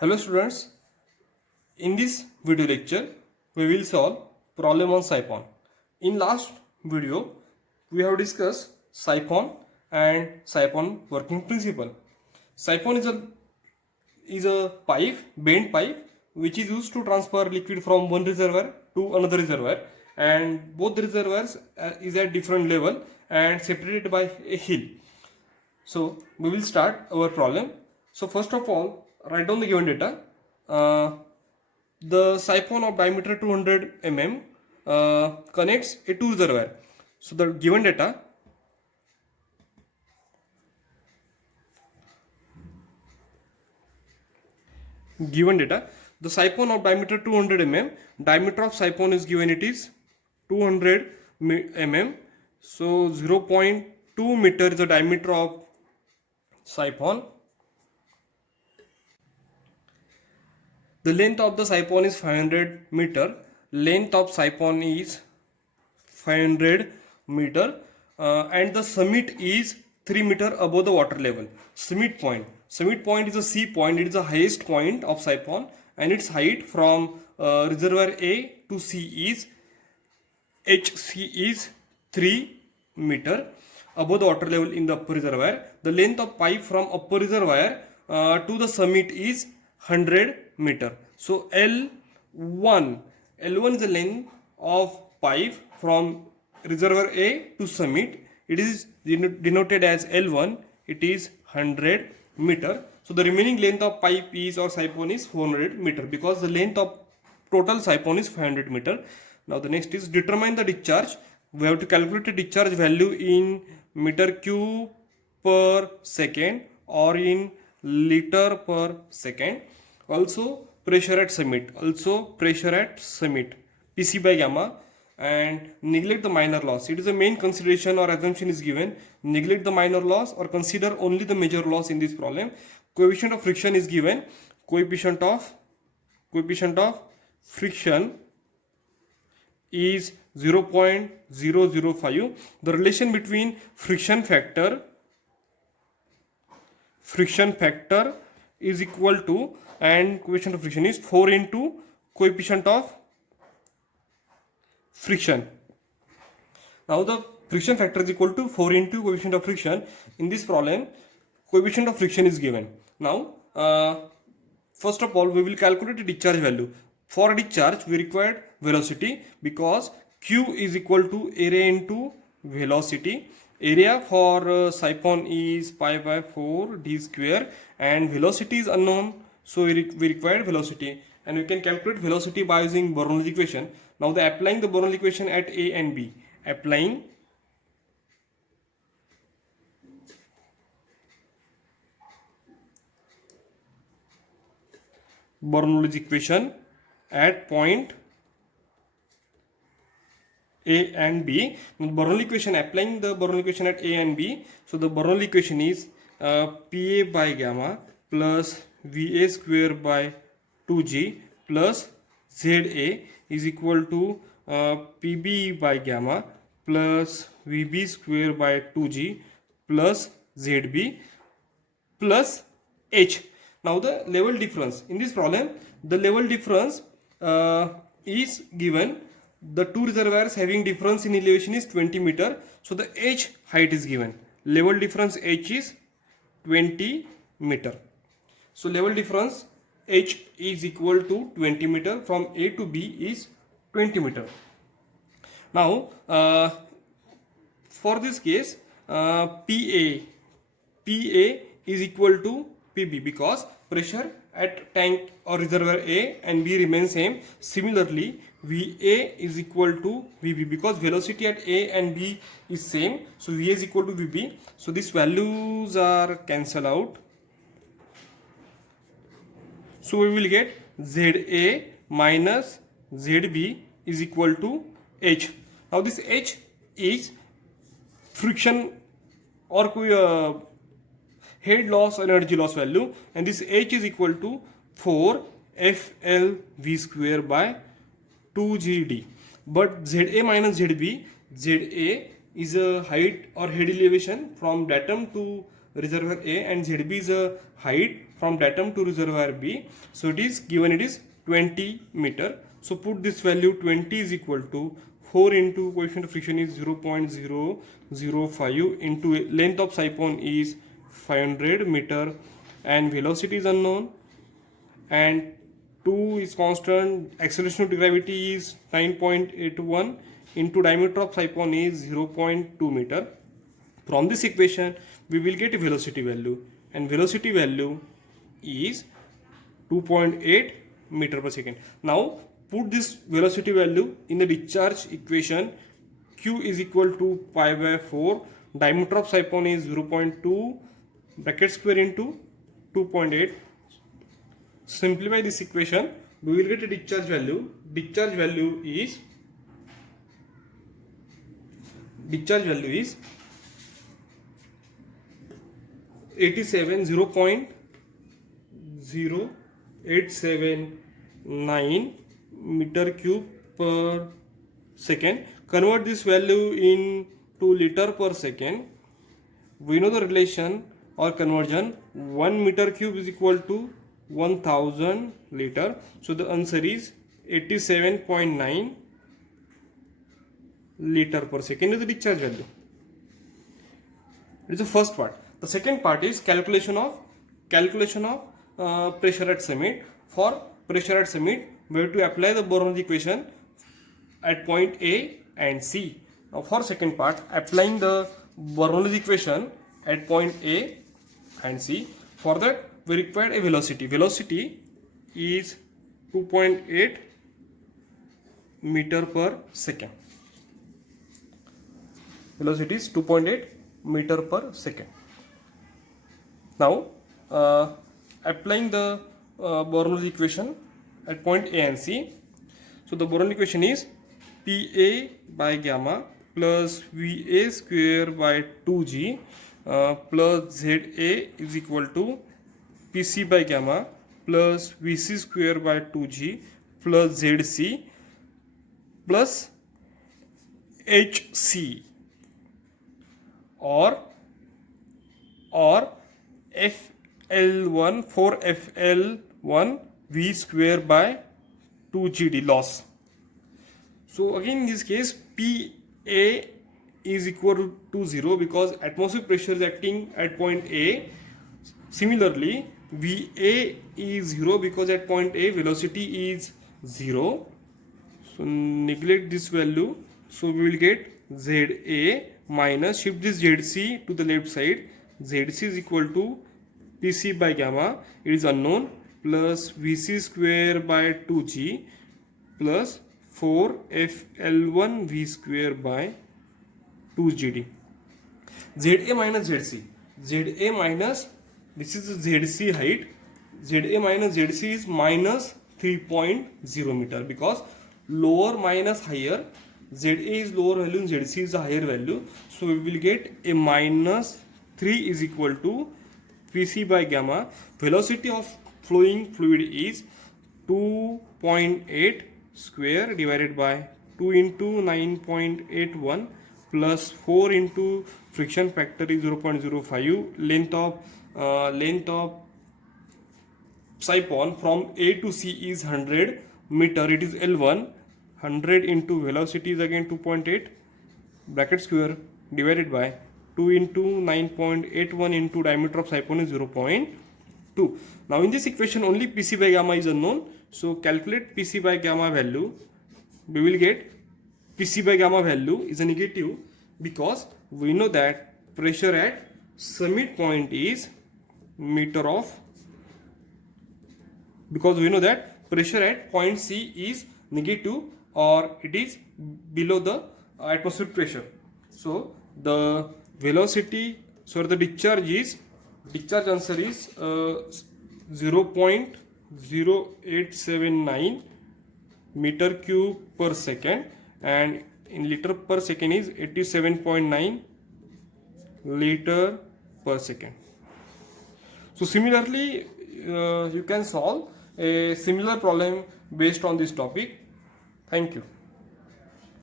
Hello students, in this video lecture we will solve problem on siphon. In last video we have discussed siphon and siphon working principle. Siphon is a pipe, bent pipe, which is used to transfer liquid from one reservoir to another reservoir, and both the reservoirs is at different level and separated by a hill. So we will start our problem. So first of all, write down the given data. The siphon of diameter 200 mm connects a two reservoir. So the given data, the siphon of diameter 200 mm, diameter of siphon is given, it is 200 mm. So 0.2 meter is the diameter of siphon. The length of the siphon is 500 meter. Length of siphon is 500 meter, and the summit is 3 meter above the water level. Summit point. Summit point is a C point. It is the highest point of siphon, and its height from reservoir A to C is HC is 3 meter above the water level in the upper reservoir. The length of pipe from upper reservoir to the summit is 100 meter. So L1 is the length of pipe from reservoir A to summit. It is denoted as L1. It is 100 meter. So the remaining length of pipe is or siphon is 400 meter, because the length of total siphon is 500 meter. Now the next is determine the discharge. We have to calculate the discharge value in meter cube per second or in liter per second. Also pressure at summit. PC by gamma, and neglect the minor loss. It is a main consideration or assumption is given. Neglect the minor loss or consider only the major loss in this problem. Coefficient of friction is given. Coefficient of friction is 0.005. The relation between friction factor is equal to, and coefficient of friction is 4 into coefficient of friction. Now the friction factor is equal to 4 into coefficient of friction. In this problem, coefficient of friction is given. Now first of all, we will calculate the discharge value. For discharge we required velocity, because Q is equal to area into velocity. Area for siphon is pi by 4 d square, and velocity is unknown, so we required velocity, and we can calculate velocity by using Bernoulli equation. Now applying the Bernoulli equation at A and B. Applying Bernoulli equation at point A and B. Bernoulli equation, applying the Bernoulli equation at A and B. So the Bernoulli equation is PA by gamma plus VA square by 2G plus ZA is equal to PB by gamma plus VB square by 2G plus ZB plus H. Now the level difference. In this problem, the level difference is given. The two reservoirs having difference in elevation is 20 meter. So the H height is given. Level difference H is 20 meter. So level difference H is equal to 20 meter. From A to B is 20 meter. Now for this case, PA is equal to PB, because pressure at tank or reservoir A and B remains same. Similarly, VA is equal to VB, because velocity at A and B is same. So VA is equal to VB. So these values are cancelled out. So we will get ZA minus ZB is equal to H. Now this H is friction or head loss or energy loss value, and this H is equal to 4 FLV square by 2GD. But ZA minus ZB, ZA is a height or head elevation from datum to reservoir A, and ZB is a height from datum to reservoir B. So it is given, it is 20 meter. So put this value 20 is equal to 4 into coefficient of friction is 0.005 into length of siphon is 500 meter, and velocity is unknown, and 2 is constant, acceleration of gravity is 9.81 into diameter of siphon is 0.2 meter. From this equation we will get a velocity value, and velocity value is 2.8 meter per second. Now put this velocity value in the discharge equation. Q is equal to pi by 4, diameter of siphon is 0.2 bracket square into 2.8. Simplify this equation, we will get a discharge value. Discharge value is 0.0879 meter cube per second. Convert this value into liter per second. We know the relation or conversion, 1 meter cube is equal to 1000 liter. So the answer is 87.9 liter per second is the discharge value. It is the first part. The second part is calculation of pressure at summit. For pressure at summit, we have to apply the Bernoulli equation at point A and C. Now for second part, applying the Bernoulli equation at point A and C. For that we require a velocity. Velocity is 2.8 meter per second. Velocity is 2.8 meter per second. Now applying the Bernoulli equation at point A and C. So the Bernoulli equation is PA by gamma plus VA square by 2G plus ZA is equal to PC by gamma plus VC square by 2G plus ZC plus HC or FL1 for FL1 V square by 2GD loss. So again in this case PA is equal to 0 because atmospheric pressure is acting at point A. Similarly VA is 0 because at point A velocity is 0. So neglect this value. So we will get ZA minus, shift this ZC to the left side. ZC is equal to PC by gamma, it is unknown, plus VC square by 2G plus 4FL1 V square by 2GD. ZA minus ZC. ZA minus, this is the ZC height. ZA minus ZC is minus 3.0 meter because lower minus higher. ZA is lower value and ZC is a higher value. So we will get a minus 3 is equal to PC by gamma. Velocity of flowing fluid is 2.8 square divided by 2 into 9.81 plus 4 into friction factor is 0.05. Length of siphon from A to C is 100 meter. It is L1. 100 into velocity is again 2.8 bracket square divided by 2 into 9.81 into diameter of siphon is 0.2. Now in this equation only PC by gamma is unknown. So calculate PC by gamma value. We will get PC by gamma value is a negative because we know that pressure at summit point is meter of, because we know that pressure at point C is negative or it is below the atmospheric pressure. So the velocity, so the discharge answer is 0.0879 meter cube per second, and in liter per second is 87.9 liter per second. So similarly you can solve a similar problem based on this topic. Thank you.